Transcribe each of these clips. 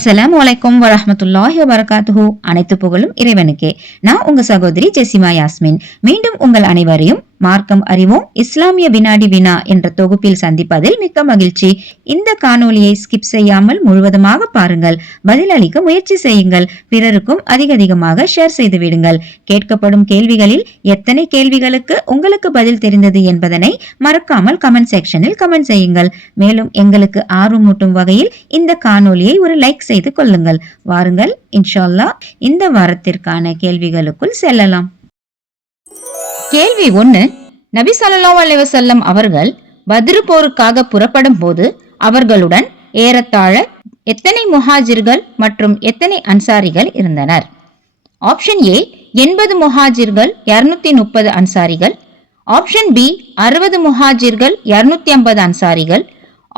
அஸ்ஸலாமு அலைக்கும் வரஹ்மத்துல்லாஹி வபரகாத்துஹு. அனைத்து புகழும் இறைவனுக்கே. நான் உங்க சகோதரி ஜெசிமா யாஸ்மின். மீண்டும் உங்கள் அனைவரையும் மார்க்கம் அறிவோம் இஸ்லாமிய வினாடி வினா என்ற தொகுப்பில் சந்திப்பதில் மிக்க மகிழ்ச்சி. இந்த காணொலியை ஸ்கிப் செய்யாமல் முழுவதுமாக பாருங்கள். பதிலளிக்க முயற்சி செய்யுங்கள். பிறருக்கும் அதிகமாக ஷேர் செய்து விடுங்கள். கேட்கப்படும் கேள்விகளில் எத்தனை கேள்விகளுக்கு உங்களுக்கு பதில் தெரிந்தது என்பதனை மறக்காமல் கமெண்ட் செக்ஷனில் கமெண்ட் செய்யுங்கள். மேலும் எங்களுக்கு ஆர்வமூட்டும் வகையில் இந்த காணொலியை ஒரு லைக் செய்து கொள்ளுங்கள். வாருங்கள், இன்ஷா அல்லாஹ் இந்த வாரத்திற்கான கேள்விகளுக்குள் செல்லலாம். கேள்வி 1. நபி ஸல்லல்லாஹு அலைஹி வஸல்லம் அவர்கள் பத்ர் போருக்காக புறப்படும் போது அவர்களுடன் ஏறத்தாழ எத்தனை முஹாஜிர்கள் மற்றும் எத்தனை அன்சாரிகள் இருந்தனர்? ஆப்ஷன் ஏ 80 முஹாஜிர்கள் 230 அன்சாரிகள். ஆப்ஷன் பி 60 முஹாஜிர்கள் 250 அன்சாரிகள்.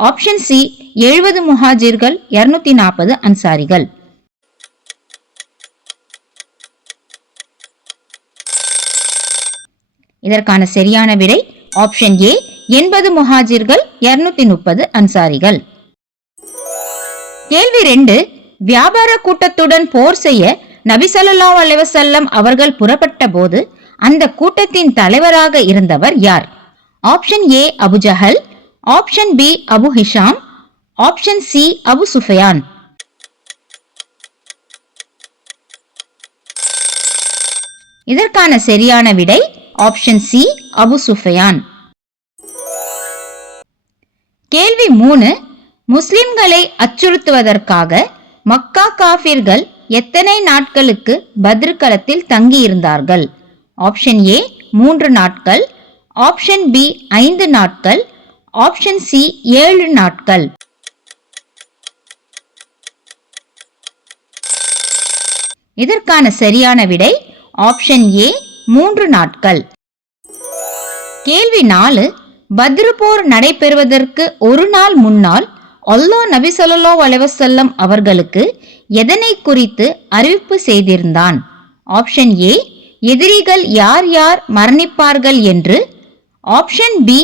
ஆப்ஷன் சி 70 முஹாஜிர்கள் 240 அன்சாரிகள். இதற்கான சரியான விடை ஆப்ஷன் ஏ 80 முஹாஜிர்கள் 230 அன்சாரிகள். கேள்வி 2. வியாபார கூட்டத்துடன் போர் செய்ய நபி ஸல்லல்லாஹு அலைஹி வஸல்லம் அவர்கள் புறப்பட்ட போது அந்த கூட்டத்தின் தலைவராக இருந்தவர் யார்? Option A Abu Jahl. Option B Abu Hisham. Option C Abu Sufyan. இதற்கான சரியான விடை ஆப்ஷன் சி அபு சுஃபியான். கேள்வி 3. முஸ்லிம்களை அச்சுறுத்துவதற்காக மக்கா காஃபிர்கள் எத்தனை நாட்களுக்கு பத்ர் களத்தில் தங்கியிருந்தார்கள்? ஆப்ஷன் ஏ 3 நாட்கள். ஆப்ஷன் பி 5 நாட்கள். ஆப்ஷன் சி 7 நாட்கள். இதற்கான சரியான விடை ஆப்ஷன் ஏ 3 நாட்கள். கேள்வி 4. பத்ர் போர் நடைபெறுவதற்கு ஒரு நாள் முன்னால் அல்லாஹ் நபி ஸல்லல்லாஹு அலைஹி வஸல்லம் அவர்களுக்கு எதனை குறித்து அறிவிப்பு செய்திருந்தான்? ஆப்ஷன் ஏ எதிரிகள் யார் யார் மரணிப்பார்கள் என்று. ஆப்ஷன் பி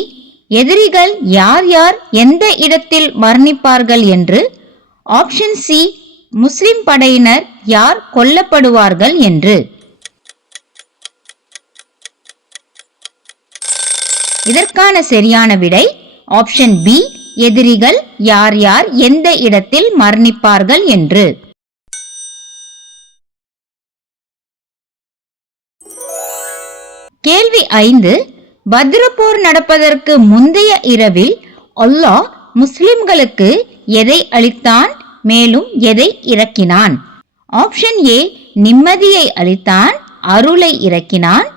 எதிரிகள் யார் யார் எந்த இடத்தில் மரணிப்பார்கள் என்று. ஆப்ஷன் சி முஸ்லிம் படையினர் யார் கொல்லப்படுவார்கள் என்று. இதற்கான சரியான விடை ஆப்ஷன் பி எதிரிகள் யார் யார் எந்த இடத்தில் மரணிப்பார்கள் என்று. கேள்வி 5. பத்ர் போர் நடப்பதற்கு முந்தைய இரவில் அல்லாஹ் முஸ்லிம்களுக்கு எதை அளித்தான், மேலும் எதை இறக்கினான்? ஆப்ஷன் ஏ நிம்மதியை அளித்தான், அருளை இறக்கினான்.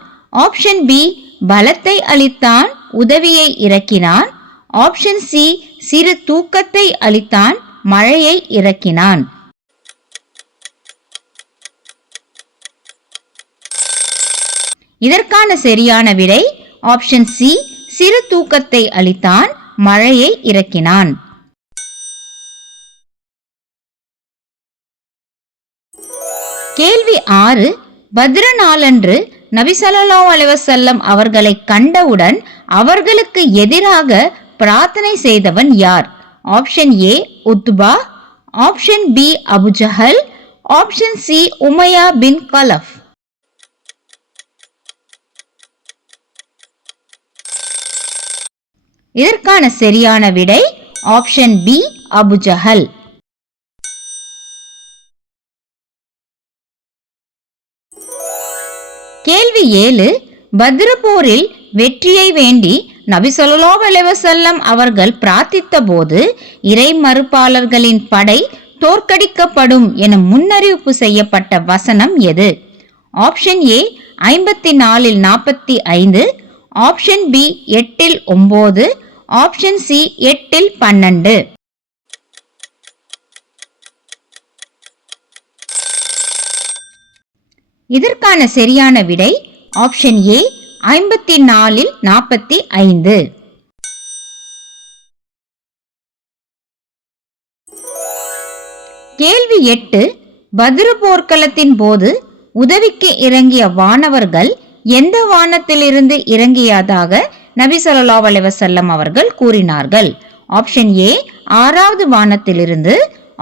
ஆப்ஷன் பி பலத்தை அளித்தான், உதவியை இறக்கினான். ஆப்ஷன் சி சிறு தூக்கத்தை அளித்தான், மழையை இறக்கினான். இதற்கான சரியான விடை ஆப்ஷன் சி சிறு தூக்கத்தை அளித்தான், மழையை இறக்கினான். கேள்வி 6. பத்ர் நாளன்று நபி ஸல்லல்லாஹு அலைஹி வஸல்லம் அவர்களை கண்டவுடன் அவர்களுக்கு எதிராக பிரார்த்தனை செய்தவன் யார்? Option A Utba. Option B Abu Jahl. Option C Umayya bin Khalaf. இதற்கான சரியான விடை ஆப்ஷன் பி அபு ஜஹல். கேள்வி 7. பத்ர் போரில் வெற்றியை வேண்டி நபி ஸல்லல்லாஹு அலைஹி வஸல்லம் அவர்கள் பிரார்த்தித்த போது இறை மறுப்பாளர்களின் படை தோற்கடிக்கப்படும் என முன்னறிவிப்பு செய்யப்பட்ட வசனம் எது? Option A 54:45. Option B 8:9. Option C 8:12. இதற்கான சரியான விடை ஆப்ஷன் ஏ 54:45. கேள்வி 8. பத்ர் போர்க்களத்தின் போது உதவிக்கு இறங்கிய வானவர்கள் எந்த வானத்திலிருந்து இறங்கியதாக நபி ஸல்லல்லாஹு அலைஹி வஸல்லம் அவர்கள் கூறினார்கள்? ஆப்ஷன் ஏ 6வது வானத்திலிருந்து.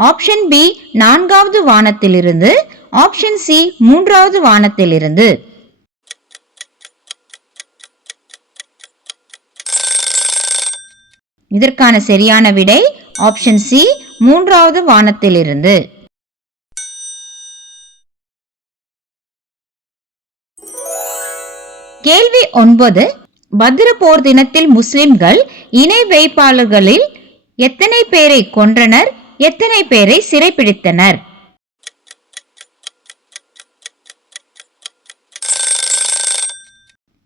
ஆப்ஷன் பி 4வது வானத்திலிருந்து, ஆப்ஷன் சி 3வது வானத்திலிருந்து. இதற்கான சரியான விடை ஆப்ஷன் சி 3வது வானத்திலிருந்து. கேள்வி 9. பத்ர போர் தினத்தில் முஸ்லிம்கள் இணை வைப்பாளர்களில் எத்தனை பேரை கொன்றனர், எத்தனை பேரை சிறைப்பிடித்தனர்?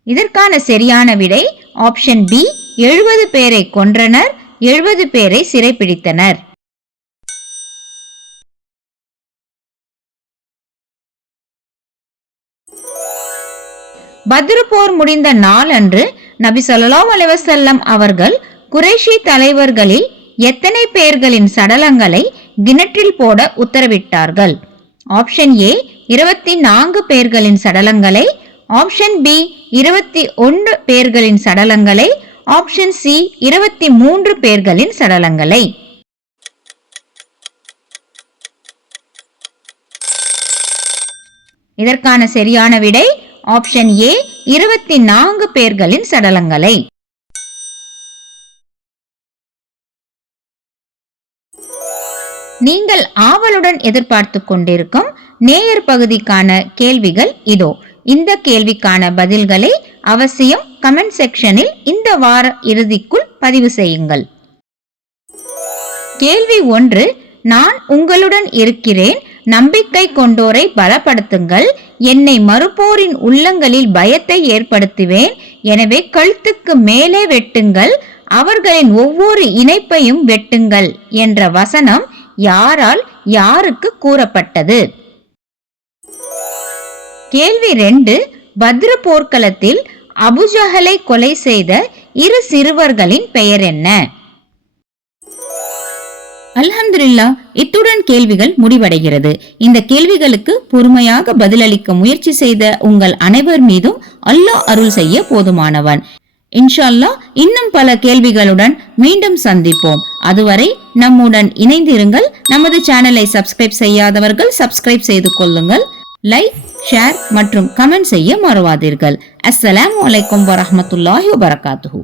இதற்கான சரியான விடை ஆப்ஷன் பி 70 பேரை கொன்றனர், 70 பேரை சிறைப்பிடித்தனர். பத்ரு போர் முடிந்த நாள் அன்று நபி ஸல்லல்லாஹு அலைஹி வஸல்லம் அவர்கள் குறைஷி தலைவர்களில் எத்தனை பேர்களின் சடலங்களை கிணற்றில் போட உத்தரவிட்டார்கள்? ஆப்ஷன் ஏ 24 பேர்களின் சடலங்களை, ஆப்ஷன் பி 21 பேர்களின் சடலங்களை, ஆப்ஷன் சி 23 பேர்களின் சடலங்களை. இதற்கான சரியான விடை ஆப்ஷன் ஏ 24 பேர்களின் சடலங்களை. நீங்கள் ஆவலுடன் எதிர்பார்த்து கொண்டிருக்கும் நேயர் பகுதிக்கான கேள்விகள் இதோ. இந்த கேள்விக்கான பதில்களை அவசியம் கமெண்ட் செக்ஷனில் இந்த வார இறுதிக்குள் பதிவு செய்யுங்கள். கேள்வி 1. நான் உங்களுடன் இருக்கிறேன், நம்பிக்கை கொண்டோரை பலப்படுத்துங்கள், என்னை மறுப்போரின் உள்ளங்களில் பயத்தை ஏற்படுத்துவேன், எனவே கழுத்துக்கு மேலே வெட்டுங்கள், அவர்களின் ஒவ்வொரு இணைப்பையும் வெட்டுங்கள் என்ற வசனம் யாரால் யாருக்கு கூறப்பட்டது? கேள்வி 2. பத்ர போர்க்களத்தில் அபுஜஹலை கொலை செய்த 2 சிறுவர்களின் பெயர் என்ன? அல்ஹம்துலில்லாஹ், இத்துடன் கேள்விகள் முடிவடைகிறது. இந்த கேள்விகளுக்கு பொறுமையாக பதிலளிக்க முயற்சி செய்த உங்கள் அனைவர் மீதும் அல்லாஹ் அருள் செய்ய போதுமானவன். இன்ஷா அல்லாஹ் இன்னும் பல கேள்விகளுடன் மீண்டும் சந்திப்போம். அதுவரை நம்முடன் இணைந்திருங்கள். நமது சேனலை சப்ஸ்கிரைப் செய்யாதவர்கள் சப்ஸ்கிரைப் செய்து கொள்ளுங்கள். லைக், ஷேர் மற்றும் கமெண்ட் செய்ய மறவாதீர்கள். அஸ்ஸலாமு அலைக்கும் வரஹ்மத்துல்லாஹி வபரகாத்துஹு.